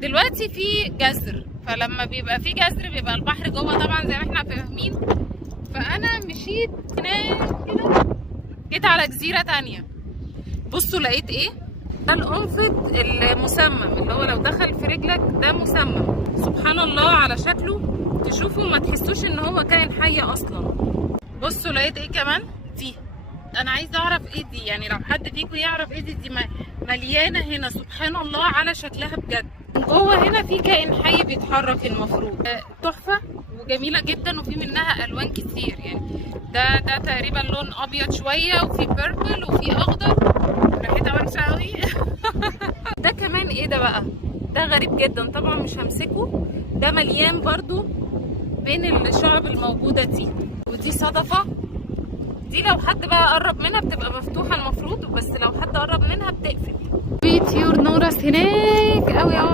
دلوقتي في جزر، فلما بيبقى في جزر بيبقى البحر جوه طبعا زي ما احنا فاهمين. فانا مشيت هناك كده، جيت على جزيره تانية. بصوا لقيت ايه؟ ده القنفذ المسمم، اللي هو لو دخل في رجلك ده مسمم. سبحان الله على شكله، تشوفوا ما تحسوش ان هو كائن حي اصلا. بصوا لقيت ايه كمان؟ دي انا عايزه اعرف ايه دي، يعني لو حد فيكم يعرف ايه دي مليانه هنا سبحان الله على شكلها بجد. جوه هنا في كائن حي بيتحرك المفروض. تحفه وجميله جدا، وفي منها الوان كتير يعني. ده تقريبا لون ابيض شويه، وفي بيربل وفي اخضر، ريحتها وحشه قوي. ده كمان ايه ده بقى؟ ده غريب جدا طبعا مش همسكه. ده مليان برضو بين الشعب الموجوده دي. ودي صدفه، دي لو حد بقى قرب منها بتبقى مفتوحه المفروض، بس لو حد قرب منها بتقفل. في طيور نورس هناك قوي قوي.